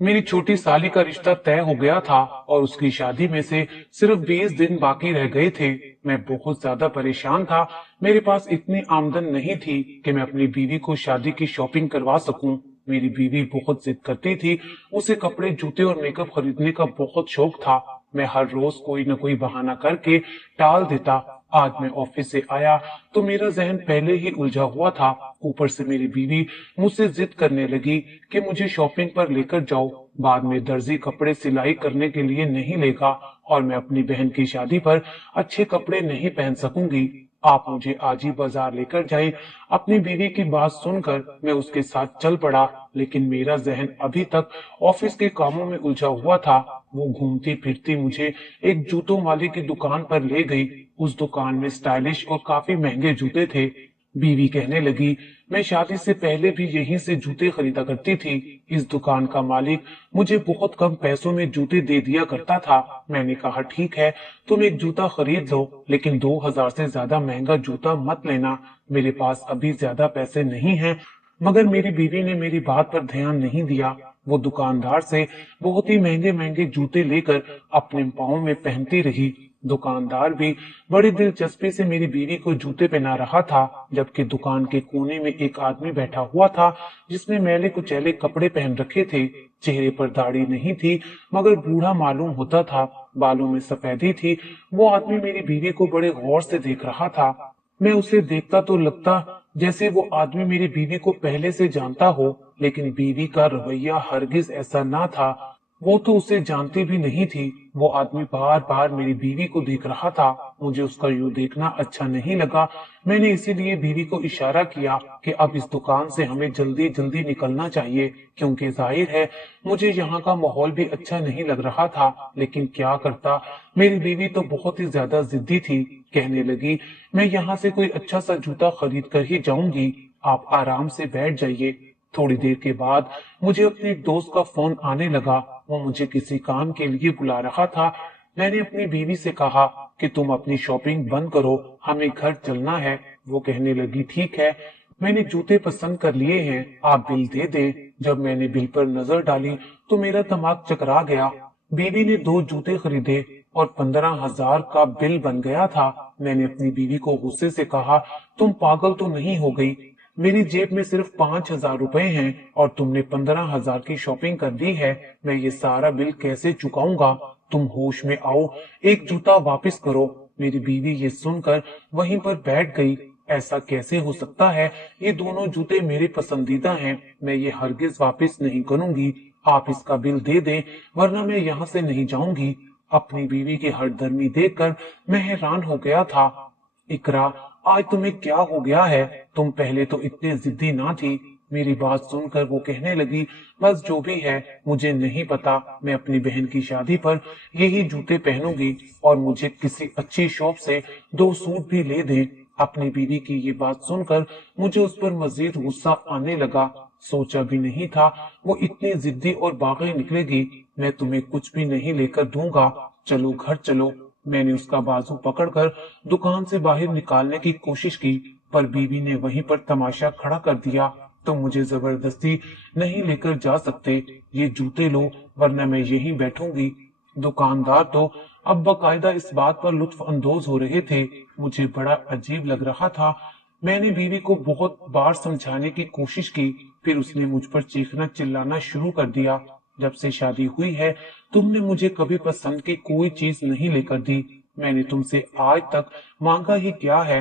मेरी छोटी साली का रिश्ता तय हो गया था और उसकी शादी में से सिर्फ 20 दिन बाकी रह गए थे। मैं बहुत ज्यादा परेशान था। मेरे पास इतनी आमदन नहीं थी कि मैं अपनी बीवी को शादी की शॉपिंग करवा सकूं। मेरी बीवी बहुत जिद करती थी। उसे कपड़े, जूते और मेकअप खरीदने का बहुत शौक था। मैं हर रोज कोई न कोई बहाना करके टाल देता। आज मैं ऑफिस से आया तो मेरा जहन पहले ही उलझा हुआ था। ऊपर से मेरी बीवी मुझसे जिद करने लगी कि मुझे शॉपिंग पर लेकर जाओ। बाद में दर्जी कपड़े सिलाई करने के लिए नहीं लेगा और मैं अपनी बहन की शादी पर अच्छे कपड़े नहीं पहन सकूंगी। आप मुझे आज ही बाजार लेकर जाएं। अपनी बीवी की बात सुनकर मैं उसके साथ चल पड़ा, लेकिन मेरा जहन अभी तक ऑफिस के कामों में उलझा हुआ था। वो घूमती फिरती मुझे एक जूतों वाले की दुकान पर ले गई। उस दुकान में स्टाइलिश और काफी महंगे जूते थे। बीवी कहने लगी, मैं शादी से पहले भी यहीं से जूते खरीदा करती थी। इस दुकान का मालिक मुझे बहुत कम पैसों में जूते दे दिया करता था। मैंने कहा, ठीक है, तुम एक जूता खरीद लो, लेकिन 2000 से ज्यादा महंगा जूता मत लेना। मेरे पास अभी ज्यादा पैसे नहीं हैं। मगर मेरी बीवी ने मेरी बात पर ध्यान नहीं दिया। वो दुकानदार से बहुत ही महंगे महंगे जूते लेकर अपने पाँव में पहनती रही। दुकानदार भी बड़ी दिलचस्पी से मेरी बीवी को जूते पहना रहा था, जबकि दुकान के कोने में एक आदमी बैठा हुआ था जिसने मैले कुचैले कपड़े पहन रखे थे। चेहरे पर दाढ़ी नहीं थी, मगर बूढ़ा मालूम होता था। बालों में सफेदी थी। वो आदमी मेरी बीवी को बड़े गौर से देख रहा था। मैं उसे देखता तो लगता जैसे वो आदमी मेरी बीवी को पहले से जानता हो, लेकिन बीवी का रवैया हरगिज ऐसा ना था। वो तो उसे जानती भी नहीं थी। वो आदमी बार बार मेरी बीवी को देख रहा था। मुझे उसका यूं देखना अच्छा नहीं लगा। मैंने इसीलिए बीवी को इशारा किया कि अब इस दुकान से हमें जल्दी जल्दी निकलना चाहिए, क्योंकि जाहिर है मुझे यहाँ का माहौल भी अच्छा नहीं लग रहा था। लेकिन क्या करता, मेरी बीवी तो बहुत ही ज्यादा जिद्दी थी। कहने लगी, मैं यहाँ से कोई अच्छा सा जूता खरीद कर ही जाऊंगी, आप आराम से बैठ जाइए। थोड़ी देर के बाद मुझे अपने दोस्त का फोन आने लगा। वो मुझे किसी काम के लिए बुला रहा था। मैंने अपनी बीवी से कहा कि तुम अपनी शॉपिंग बंद करो, हमें घर चलना है। वो कहने लगी, ठीक है, मैंने जूते पसंद कर लिए हैं, आप बिल दे दें। जब मैंने बिल पर नजर डाली तो मेरा दिमाग चकरा गया। बीवी ने 2 जूते खरीदे और 15,000 का बिल बन गया था। मैंने अपनी बीवी को गुस्से से कहा, तुम पागल तो नहीं हो गई? मेरी जेब में सिर्फ 5,000 रुपए हैं और तुमने 15,000 की शॉपिंग कर दी है। मैं ये सारा बिल कैसे चुकाऊंगा? तुम होश में आओ, एक जूता वापस करो। मेरी बीवी ये सुनकर वहीं पर बैठ गई। ऐसा कैसे हो सकता है? ये दोनों जूते मेरे पसंदीदा हैं। मैं ये हरगिज वापस नहीं करूंगी। आप इसका बिल दे दें, वरना मैं यहाँ से नहीं जाऊंगी। अपनी बीवी की हठधर्मी देखकर मैं हैरान हो गया था। इकरा, आज तुम्हें क्या हो गया है? तुम पहले तो इतने जिद्दी ना थी। मेरी बात सुनकर वो कहने लगी, बस जो भी है मुझे नहीं पता। मैं अपनी बहन की शादी पर यही जूते पहनूंगी और मुझे किसी अच्छी शॉप से 2 सूट भी ले दें। अपनी बीवी की ये बात सुनकर मुझे उस पर मजीद गुस्सा आने लगा। सोचा भी नहीं था वो इतनी जिद्दी और बागी निकलेगी। मैं तुम्हें कुछ भी नहीं लेकर दूंगा, चलो घर चलो। मैंने उसका बाजू पकड़कर दुकान से बाहर निकालने की कोशिश की, पर बीवी ने वहीं पर तमाशा खड़ा कर दिया। तो मुझे जबरदस्ती नहीं लेकर जा सकते, ये जूते लो, वरना मैं यहीं बैठूंगी। दुकानदार तो अब बकायदा इस बात पर लुत्फ अंदोज हो रहे थे। मुझे बड़ा अजीब लग रहा था। मैंने बीवी को बहुत बार समझाने की कोशिश की, फिर उसने मुझ पर चीखना चिल्लाना शुरू कर दिया। जब से शादी हुई है तुमने मुझे कभी पसंद की कोई चीज नहीं लेकर दी। मैंने तुमसे आज तक मांगा ही क्या है?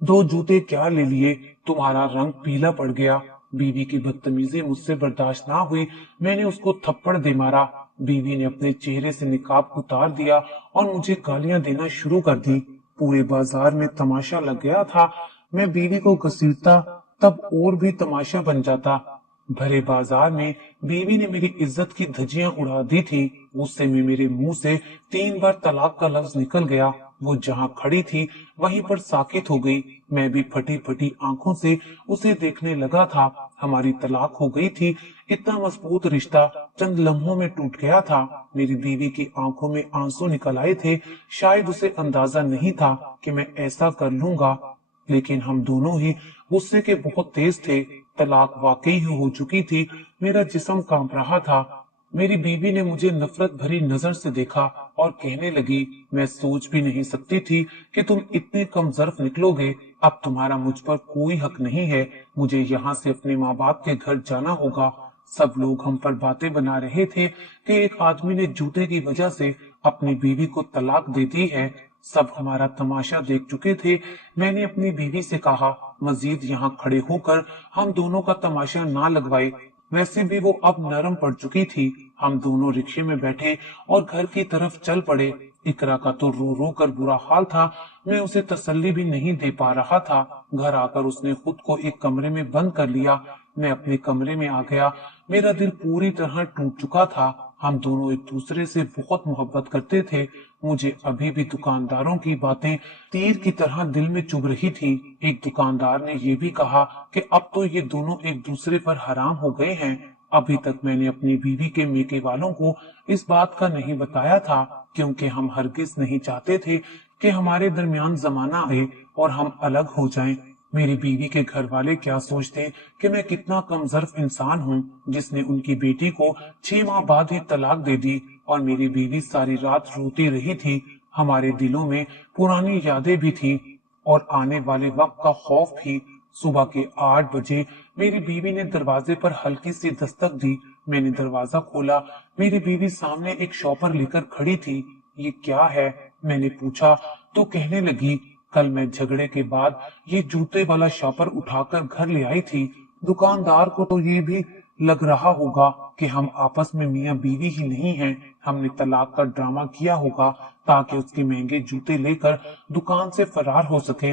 2 जूते क्या ले लिए? तुम्हारा रंग पीला पड़ गया। बीवी की बदतमीजी मुझसे बर्दाश्त ना हुई। मैंने उसको थप्पड़ दे मारा। बीवी ने अपने चेहरे से निकाब उतार दिया और मुझे गालियां देना शुरू कर दी। पूरे बाजार में तमाशा लग गया था। मैं बीवी को घसीटता तब और भी तमाशा बन जाता। भरे बाजार में बीवी ने मेरी इज्जत की धज्जियां उड़ा दी थी। गुस्से में मेरे मुंह से 3 बार तलाक का लफ्ज निकल गया। वो जहां खड़ी थी वहीं पर साकित हो गई। मैं भी फटी फटी आंखों से उसे देखने लगा था। हमारी तलाक हो गई थी। इतना मजबूत रिश्ता चंद लम्हों में टूट गया था। मेरी बीवी की आंखों में आंसू निकल आए थे। शायद उसे अंदाजा नहीं था कि मैं ऐसा कर लूंगा, लेकिन हम दोनों ही गुस्से के बहुत तेज थे। तलाक वाकई ही हो चुकी थी। मेरा जिस्म कांप रहा था। मेरी बीवी ने मुझे नफरत भरी नजर से देखा और कहने लगी, मैं सोच भी नहीं सकती थी कि तुम इतने कम ज़र्फ निकलोगे। अब तुम्हारा मुझ पर कोई हक नहीं है। मुझे यहाँ से अपने माँ बाप के घर जाना होगा। सब लोग हम पर बातें बना रहे थे कि एक आदमी ने जूते की वजह से अपनी बीवी को तलाक दे दी है। सब हमारा तमाशा देख चुके थे। मैंने अपनी बीवी से कहा, मजीद यहाँ खड़े होकर हम दोनों का तमाशा ना लगवाए। वैसे भी वो अब नरम पड़ चुकी थी। हम दोनों रिक्शे में बैठे और घर की तरफ चल पड़े। इकरा का तो रो रो कर बुरा हाल था। मैं उसे तसल्ली भी नहीं दे पा रहा था। घर आकर उसने खुद को एक कमरे में बंद कर लिया। मैं अपने कमरे में आ गया। मेरा दिल पूरी तरह टूट चुका था। हम दोनों एक दूसरे से बहुत मोहब्बत करते थे। मुझे अभी भी दुकानदारों की बातें तीर की तरह दिल में चुभ रही थी। एक दुकानदार ने यह भी कहा कि अब तो ये दोनों एक दूसरे पर हराम हो गए हैं। अभी तक मैंने अपनी बीवी के मेके वालों को इस बात का नहीं बताया था, क्योंकि हम हरगिज नहीं चाहते थे कि हमारे दरमियान जमाना आए और हम अलग हो जाएं। मेरी बीवी के घर वाले क्या सोचते कि मैं कितना कमजोर इंसान हूँ, जिसने उनकी बेटी को 6 माह बाद ही तलाक दे दी। और मेरी बीवी सारी रात रोती रही थी। हमारे दिलों में पुरानी यादें भी थी और आने वाले वक्त का खौफ भी। सुबह के 8 बजे मेरी बीवी ने दरवाजे पर हल्की सी दस्तक दी। मैंने दरवाजा खोला। मेरी बीवी सामने एक शॉपर लेकर खड़ी थी। ये क्या है, मैंने पूछा तो कहने लगी, कल मैं झगड़े के बाद ये जूते वाला शॉपर उठाकर घर ले आई थी। दुकानदार को तो ये भी लग रहा होगा कि हम आपस में मियां बीवी ही नहीं हैं। हमने तलाक का ड्रामा किया होगा ताकि उसके महंगे जूते लेकर दुकान से फरार हो सके।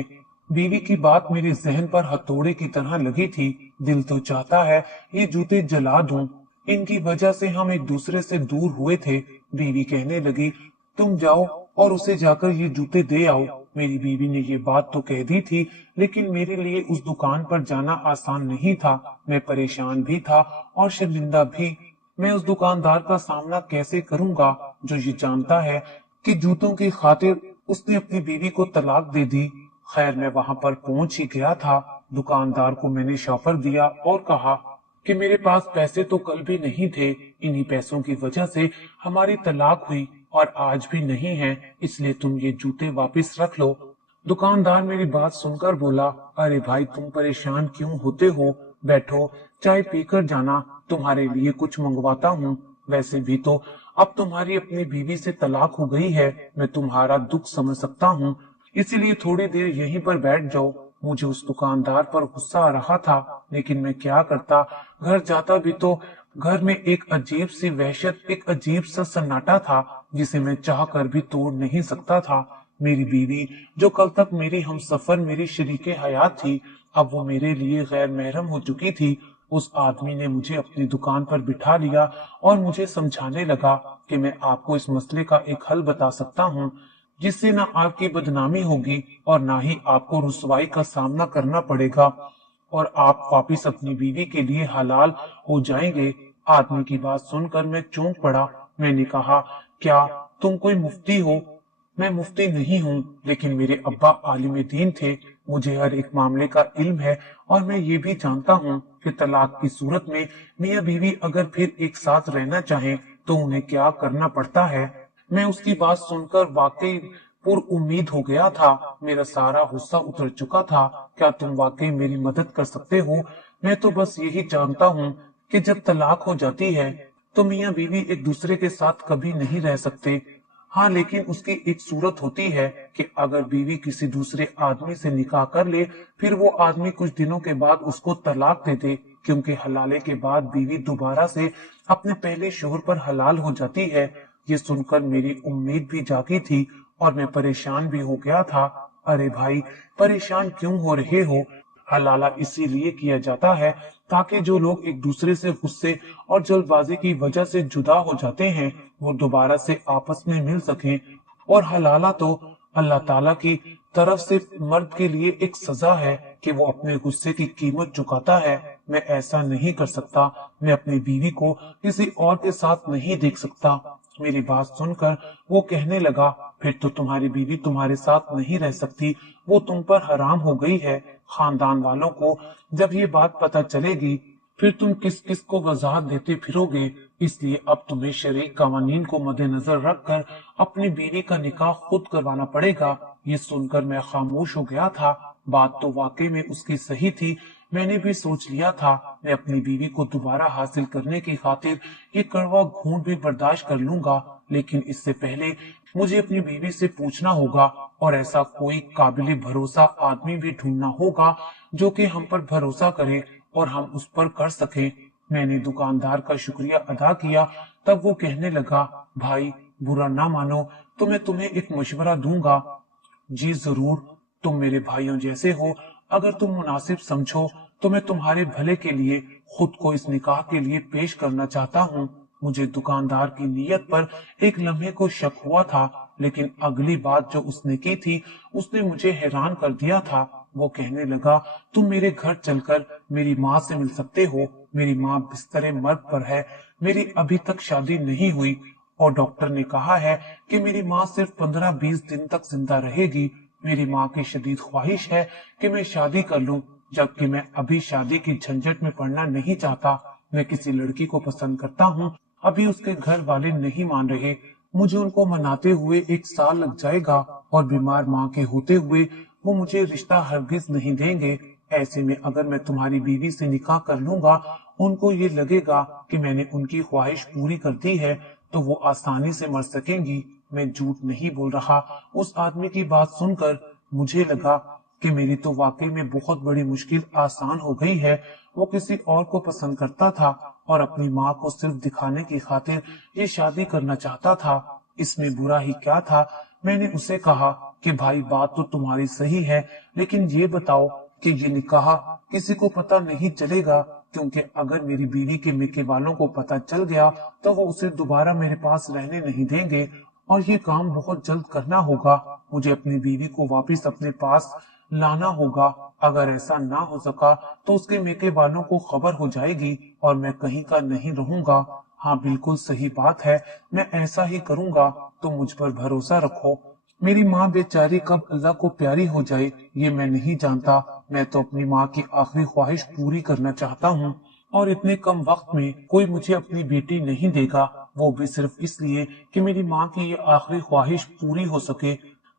बीवी की बात मेरे जहन पर हथौड़े की तरह लगी थी। दिल तो चाहता है ये जूते जला दूं। इनकी वजह से हम एक दूसरे से दूर हुए थे। बीवी कहने लगी, तुम जाओ और उसे जाकर ये जूते दे आओ। मेरी बीवी ने ये बात तो कह दी थी, लेकिन मेरे लिए उस दुकान पर जाना आसान नहीं था। मैं परेशान भी था और शर्मिंदा भी। मैं उस दुकानदार का सामना कैसे करूंगा जो ये जानता है कि जूतों की खातिर उसने अपनी बीवी को तलाक दे दी। खैर, मैं वहां पर पहुंच ही गया था। दुकानदार को मैंने शॉपर दिया और कहा कि मेरे पास पैसे तो कल भी नहीं थे। इन्हीं पैसों की वजह से हमारी तलाक हुई और आज भी नहीं है, इसलिए तुम ये जूते वापस रख लो। दुकानदार मेरी बात सुनकर बोला, अरे भाई, तुम परेशान क्यों होते हो? बैठो, चाय पीकर जाना। तुम्हारे लिए कुछ मंगवाता हूँ। वैसे भी तो अब तुम्हारी अपनी बीवी से तलाक हो गई है। मैं तुम्हारा दुख समझ सकता हूँ, इसीलिए थोड़ी देर यहीं पर बैठ जाओ। मुझे उस दुकानदार पर गुस्सा आ रहा था, लेकिन मैं क्या करता। घर जाता भी तो घर में एक अजीब सी वहशत, एक अजीब सा सन्नाटा था जिसे मैं चाह कर भी तोड़ नहीं सकता था। मेरी बीवी, जो कल तक मेरी हमसफर, मेरी शरीके हयात थी, अब वो मेरे लिए गैर महरम हो चुकी थी। उस आदमी ने मुझे अपनी दुकान पर बिठा लिया और मुझे समझाने लगा कि मैं आपको इस मसले का एक हल बता सकता हूँ, जिससे ना आपकी बदनामी होगी और ना ही आपको रुसवाई का सामना करना पड़ेगा और आप वापिस अपनी बीवी के लिए हलाल हो जाएंगे। आदमी की बात सुनकर मैं चौंक पड़ा। मैंने कहा, क्या तुम कोई मुफ्ती हो? मैं मुफ्ती नहीं हूँ, लेकिन मेरे अब्बा आलिम दीन थे। मुझे हर एक मामले का इल्म है और मैं ये भी जानता हूँ कि तलाक की सूरत में मियाँ बीवी अगर फिर एक साथ रहना चाहें तो उन्हें क्या करना पड़ता है। मैं उसकी बात सुनकर वाकई पुर उम्मीद हो गया था। मेरा सारा गुस्सा उतर चुका था। क्या तुम वाकई मेरी मदद कर सकते हो? मैं तो बस यही जानता हूँ कि जब तलाक हो जाती है तो मियाँ बीवी एक दूसरे के साथ कभी नहीं रह सकते। हाँ, लेकिन उसकी एक सूरत होती है कि अगर बीवी किसी दूसरे आदमी से निकाह कर ले, फिर वो आदमी कुछ दिनों के बाद उसको तलाक दे दे, क्योंकि हलाले के बाद बीवी दोबारा से अपने पहले शोहर पर हलाल हो जाती है। ये सुनकर मेरी उम्मीद भी जागी थी और मैं परेशान भी हो गया था। अरे भाई, परेशान क्यों हो रहे हो? हलाला इसीलिए किया जाता है ताकि जो लोग एक दूसरे से गुस्से और जल्दबाजी की वजह से जुदा हो जाते हैं, वो दोबारा से आपस में मिल सकें। और हलाला तो अल्लाह ताला की तरफ से मर्द के लिए एक सजा है कि वो अपने गुस्से की कीमत चुकाता है। मैं ऐसा नहीं कर सकता। मैं अपनी बीवी को किसी और के साथ नहीं देख सकता। मेरी बात सुनकर वो कहने लगा, फिर तो तुम्हारी बीवी तुम्हारे साथ नहीं रह सकती, वो तुम पर हराम हो गई है। खानदान वालों को जब ये बात पता चलेगी, फिर तुम किस किस को वजाहत देते फिरोगे। इसलिए अब तुम्हें शरई कवानीन को मद्देनजर रखकर अपनी बीवी का निकाह खुद करवाना पड़ेगा। ये सुनकर मैं खामोश हो गया था। बात तो वाकई में उसकी सही थी। मैंने भी सोच लिया था मैं अपनी बीवी को दोबारा हासिल करने की खातिर ये कड़वा घूंट भी बर्दाश्त कर लूंगा, लेकिन इससे पहले मुझे अपनी बीवी से पूछना होगा और ऐसा कोई काबिल भरोसा आदमी भी ढूंढना होगा जो कि हम पर भरोसा करे और हम उस पर कर सके। मैंने दुकानदार का शुक्रिया अदा किया। तब वो कहने लगा, भाई बुरा ना मानो तो मैं तुम्हें एक मशवरा दूंगा। जी जरूर, तुम मेरे भाइयों जैसे हो। अगर तुम मुनासिब समझो तो मैं तुम्हारे भले के लिए खुद को इस निकाह के लिए पेश करना चाहता हूँ। मुझे दुकानदार की नीयत पर एक लम्हे को शक हुआ था, लेकिन अगली बात जो उसने की थी उसने मुझे हैरान कर दिया था। वो कहने लगा, तुम मेरे घर चलकर मेरी माँ से मिल सकते हो। मेरी माँ बिस्तरे मर्ग पर है। मेरी अभी तक शादी नहीं हुई और डॉक्टर ने कहा है कि मेरी माँ सिर्फ 15-20 दिन तक जिंदा रहेगी। मेरी माँ की शदीद ख्वाहिश है कि मैं शादी कर लूं, जबकि मैं अभी शादी की झंझट में पड़ना नहीं चाहता। मैं किसी लड़की को पसंद करता हूँ। अभी उसके घर वाले नहीं मान रहे। मुझे उनको मनाते हुए 1 साल लग जाएगा और बीमार माँ के होते हुए वो मुझे रिश्ता हरगिज नहीं देंगे। ऐसे में अगर मैं तुम्हारी बीवी से निकाह कर लूंगा, उनको ये लगेगा कि मैंने उनकी ख्वाहिश पूरी कर दी है, तो वो आसानी से मर सकेंगी। मैं झूठ नहीं बोल रहा। उस आदमी की बात सुनकर मुझे लगा कि मेरी तो वाकई में बहुत बड़ी मुश्किल आसान हो गई है। वो किसी और को पसंद करता था और अपनी माँ को सिर्फ दिखाने की खातिर ये शादी करना चाहता था। इसमें बुरा ही क्या था। मैंने उसे कहा कि भाई बात तो तुम्हारी सही है, लेकिन ये बताओ कि ये निकाह किसी को पता नहीं चलेगा, क्योंकि अगर मेरी बीवी के मेके वालों को पता चल गया तो वो उसे दोबारा मेरे पास रहने नहीं देंगे और ये काम बहुत जल्द करना होगा। मुझे अपनी बीवी को वापस अपने पास लाना होगा। अगर ऐसा ना हो सका तो उसके मेके वालों को खबर हो जाएगी और मैं कहीं का नहीं रहूंगा। हाँ बिल्कुल सही बात है, मैं ऐसा ही करूंगा। तुम मुझ पर भरोसा रखो। मेरी माँ बेचारी कब अल्लाह को प्यारी हो जाए ये मैं नहीं जानता। मैं तो अपनी माँ की आखिरी ख्वाहिश पूरी करना चाहता हूँ और इतने कम वक्त में कोई मुझे अपनी बेटी नहीं देगा, वो भी सिर्फ इसलिए कि मेरी माँ की ये आखिरी ख्वाहिश पूरी हो सके।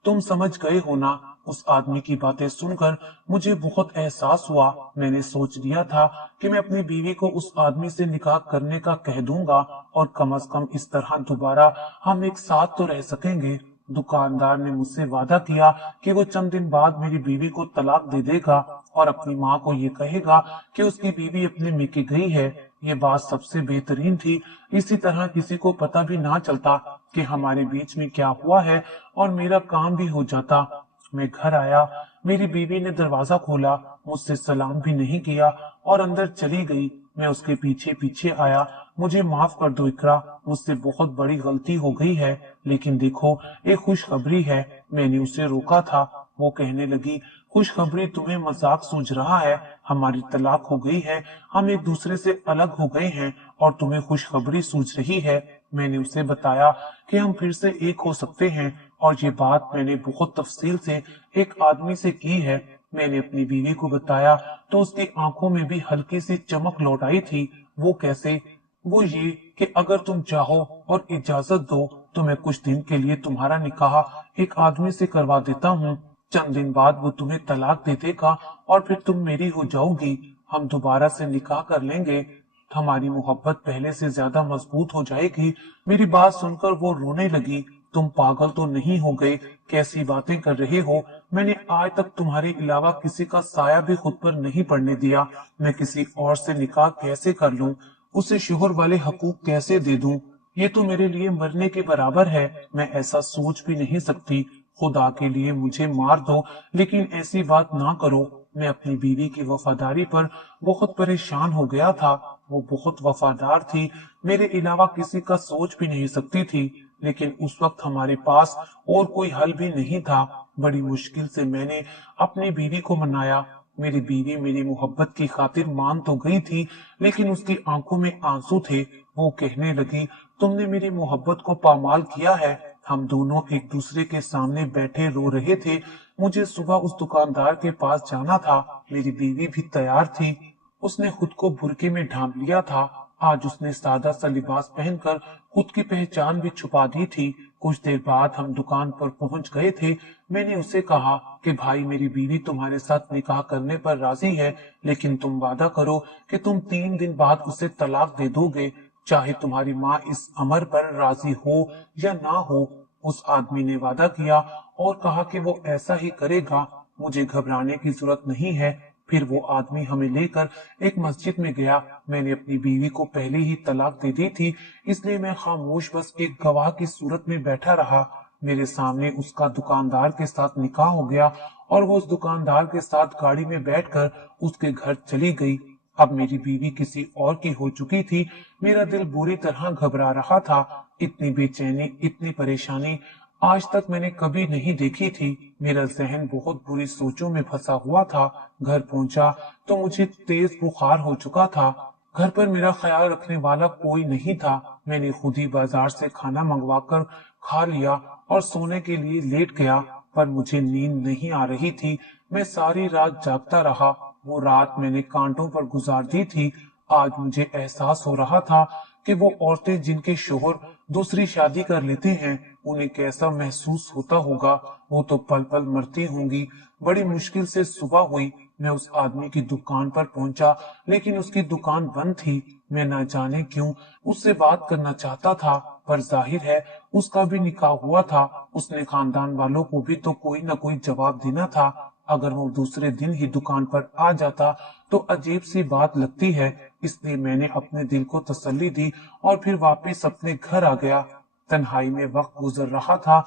तुम समझ गए हो ना। उस आदमी की बातें सुनकर मुझे बहुत एहसास हुआ। मैंने सोच लिया था कि मैं अपनी बीवी को उस आदमी से निकाह करने का कह दूंगा और कम से कम इस तरह दोबारा हम एक साथ तो रह सकेंगे। दुकानदार ने मुझसे वादा किया कि वो चंद दिन बाद मेरी बीवी को तलाक दे देगा और अपनी माँ को ये कहेगा कि उसकी बीवी अपने मेके गई है। ये बात सबसे बेहतरीन थी। इसी तरह किसी को पता भी ना चलता कि हमारे बीच में क्या हुआ है और मेरा काम भी हो जाता। मैं घर आया। मेरी बीवी ने दरवाजा खोला, मुझसे सलाम भी नहीं किया और अंदर चली गई। मैं उसके पीछे पीछे आया। मुझे माफ कर दो इकरा, मुझसे बहुत बड़ी गलती हो गई है, लेकिन देखो एक खुशखबरी है। मैंने उसे रोका था। वो कहने लगी, खुशखबरी तुम्हें मजाक सूझ रहा है। हमारी तलाक हो गई है, हम एक दूसरे से अलग हो गए हैं और तुम्हें खुशखबरी सूझ रही है। मैंने उसे बताया कि हम फिर से एक हो सकते हैं और ये बात मैंने बहुत तफसील से एक आदमी से की है। मैंने अपनी बीवी को बताया तो उसकी आंखों में भी हल्की सी चमक लौट आई थी। वो कैसे? वो ये कि अगर तुम चाहो और इजाजत दो तो मैं कुछ दिन के लिए तुम्हारा निकाह एक आदमी से करवा देता हूँ। चंद दिन बाद वो तुम्हें तलाक दे देगा और फिर तुम मेरी हो जाओगी। हम दोबारा से निकाह कर लेंगे। हमारी मोहब्बत पहले से ज्यादा मजबूत हो जाएगी। मेरी बात सुनकर वो रोने लगी। तुम पागल तो नहीं हो गए? कैसी बातें कर रहे हो? मैंने आज तक तुम्हारे अलावा किसी का साया भी खुद पर नहीं पड़ने दिया। मैं किसी और से निकाह कैसे कर लूं? उसे शोहर वाले हकूक कैसे दे दूं? ये तो मेरे लिए मरने के बराबर है। मैं ऐसा सोच भी नहीं सकती। खुदा के लिए मुझे मार दो, लेकिन ऐसी बात ना करो। मैं अपनी बीवी की वफादारी पर बहुत परेशान हो गया था। वो बहुत वफादार थी, मेरे अलावा किसी का सोच भी नहीं सकती थी। लेकिन उस वक्त हमारे पास और कोई हल भी नहीं था। बड़ी मुश्किल से मैंने अपनी बीवी को मनाया। मेरी बीवी मेरी मोहब्बत की खातिर मान तो गई थी, लेकिन उसकी आंखों में आंसू थे। वो कहने लगी, तुमने मेरी मोहब्बत को पामाल किया है। हम दोनों एक दूसरे के सामने बैठे रो रहे थे। मुझे सुबह उस दुकानदार के पास जाना था। मेरी बीवी भी तैयार थी। उसने खुद को बुर्के में ढांप लिया था। आज उसने सादा सा लिबास पहनकर खुद की पहचान भी छुपा दी थी। कुछ देर बाद हम दुकान पर पहुंच गए थे। मैंने उसे कहा कि भाई, मेरी बीवी तुम्हारे साथ निकाह करने पर राजी है, लेकिन तुम वादा करो कि तुम 3 दिन बाद उसे तलाक दे दोगे, चाहे तुम्हारी माँ इस अमर पर राजी हो या ना हो। उस आदमी ने वादा किया और कहा कि वो ऐसा ही करेगा। मुझे घबराने की जरूरत नहीं है। फिर वो आदमी हमें लेकर एक मस्जिद में गया। मैंने अपनी बीवी को पहले ही तलाक दे दी थी, इसलिए मैं खामोश बस एक गवाह की सूरत में बैठा रहा। मेरे सामने उसका दुकानदार के साथ निकाह हो गया और वो उस दुकानदार के साथ गाड़ी में बैठकर उसके घर चली गई। अब मेरी बीवी किसी और की हो चुकी थी। मेरा दिल बुरी तरह घबरा रहा था। इतनी बेचैनी, इतनी परेशानी आज तक मैंने कभी नहीं देखी थी। मेरा जहन बहुत बुरी सोचों में फंसा हुआ था। घर पहुंचा तो मुझे तेज बुखार हो चुका था। घर पर मेरा ख्याल रखने वाला कोई नहीं था। मैंने खुद ही बाजार से खाना मंगवाकर खा लिया और सोने के लिए लेट गया, पर मुझे नींद नहीं आ रही थी। मैं सारी रात जागता रहा। वो रात मैंने कांटों पर गुजार दी थी। आज मुझे एहसास हो रहा था कि वो औरतें जिनके शोहर दूसरी शादी कर लेते हैं, उन्हें कैसा महसूस होता होगा। वो तो पल पल मरती होंगी। बड़ी मुश्किल से सुबह हुई। मैं उस आदमी की दुकान पर पहुंचा, लेकिन उसकी दुकान बंद थी। मैं न जाने क्यों उससे बात करना चाहता था, पर जाहिर है उसका भी निकाह हुआ था। उसने खानदान वालों को भी तो कोई न कोई जवाब देना था। अगर वो दूसरे दिन ही दुकान पर आ जाता तो अजीब सी बात लगती है। इसलिए मैंने अपने दिल को तसल्ली दी और फिर वापस अपने घर आ गया। तन्हाई में वक्त गुजर रहा था।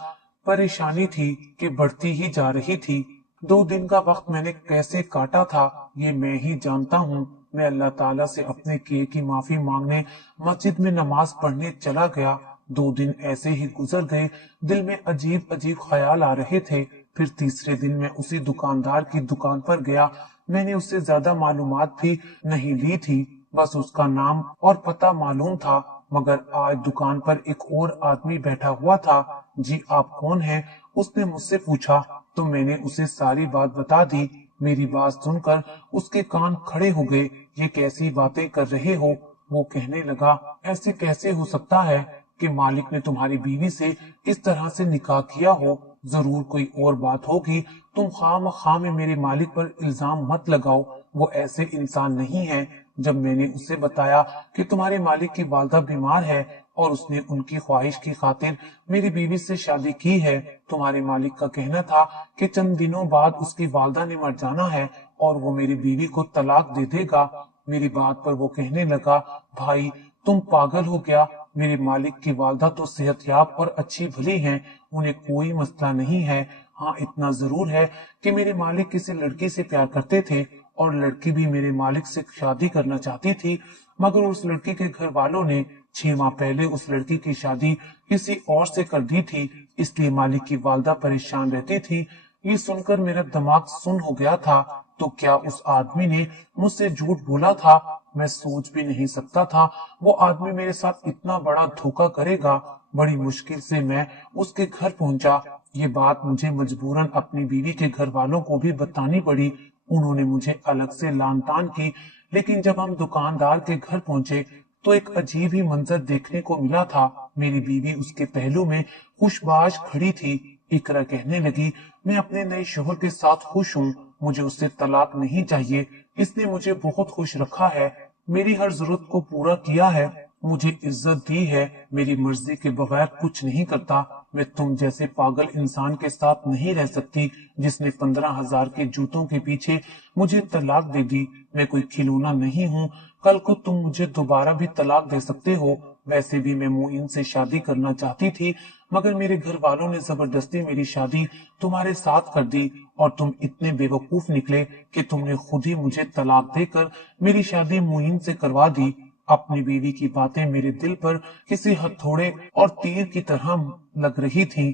परेशानी थी कि बढ़ती ही जा रही थी। 2 दिन का वक्त मैंने कैसे काटा था, ये मैं ही जानता हूँ। मैं अल्लाह ताला से अपने किए की माफी मांगने मस्जिद में नमाज पढ़ने चला गया। 2 दिन ऐसे ही गुजर गए। दिल में अजीब अजीब ख्याल आ रहे थे। फिर तीसरे दिन मैं उसी दुकानदार की दुकान पर गया। मैंने उससे ज्यादा मालूमात भी नहीं ली थी, बस उसका नाम और पता मालूम था। मगर आज दुकान पर एक और आदमी बैठा हुआ था। जी, आप कौन हैं? उसने मुझसे पूछा तो मैंने उसे सारी बात बता दी। मेरी बात सुनकर उसके कान खड़े हो गए। ये कैसी बातें कर रहे हो? वो कहने लगा, ऐसे कैसे हो सकता है कि मालिक ने तुम्हारी बीवी से इस तरह से निकाह किया हो? जरूर कोई और बात होगी। तुम खामखा में मेरे मालिक पर इल्जाम मत लगाओ। वो ऐसे इंसान नहीं है। जब मैंने उसे बताया कि तुम्हारे मालिक की वालदा बीमार है और उसने उनकी ख्वाहिश की खातिर मेरी बीवी से शादी की है, तुम्हारे मालिक का कहना था कि चंद दिनों बाद उसकी वालदा ने मर जाना है और वो मेरी बीवी को तलाक दे देगा। मेरी बात पर वो कहने लगा, भाई तुम पागल हो क्या? मेरे मालिक की वालदा तो सेहतयाब और अच्छी भली हैं, उन्हें कोई मसला नहीं है। हाँ, इतना जरूर है कि मेरे मालिक किसी लड़की से प्यार करते थे और लड़की भी मेरे मालिक से शादी करना चाहती थी, मगर उस लड़की के घर वालों ने 6 माह पहले उस लड़की की शादी किसी और से कर दी थी, इसलिए मालिक की वालदा परेशान रहती थी। ये सुनकर मेरा दिमाग सुन्न हो गया था। तो क्या उस आदमी ने मुझसे झूठ बोला था? मैं सोच भी नहीं सकता था वो आदमी मेरे साथ इतना बड़ा धोखा करेगा। बड़ी मुश्किल से मैं उसके घर पहुंचा। ये बात मुझे मजबूरन अपनी बीवी के घर वालों को भी बतानी पड़ी। उन्होंने मुझे अलग से लान तान की, लेकिन जब हम दुकानदार के घर पहुंचे तो एक अजीब ही मंजर देखने को मिला था। मेरी बीवी उसके पहलू में खुशबाश खड़ी थी। इकरा कहने लगी, मैं अपने नए शोहर के साथ खुश हूँ, मुझे उससे तलाक नहीं चाहिए। इसने मुझे बहुत खुश रखा है, मेरी हर जरूरत को पूरा किया है, मुझे इज्जत दी है, मेरी मर्जी के बगैर कुछ नहीं करता। मैं तुम जैसे पागल इंसान के साथ नहीं रह सकती जिसने 15,000 के जूतों के पीछे मुझे तलाक दे दी। मैं कोई खिलौना नहीं हूँ। कल को तुम मुझे दोबारा भी तलाक दे सकते हो। वैसे भी मैं मोइन से शादी करना चाहती थी, मगर मेरे घर वालों ने जबरदस्ती मेरी शादी तुम्हारे साथ कर दी और तुम इतने बेवकूफ निकले कि तुमने खुद ही मुझे तलाक देकर मेरी शादी मोइन से करवा दी। अपनी बीवी की बातें मेरे दिल पर किसी हथौड़े और तीर की तरह लग रही थी।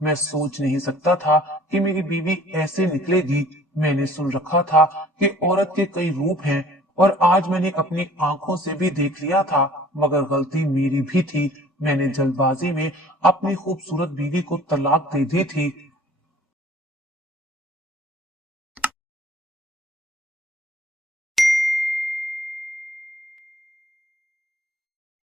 मैं सोच नहीं सकता था कि मेरी बीवी ऐसे निकलेगी। मैंने सुन रखा था कि औरत के कई रूप हैं और आज मैंने अपनी आंखों से भी देख लिया था, मगर गलती मेरी भी थी। मैंने जल्दबाजी में अपनी खूबसूरत बीवी को तलाक दे दी थी।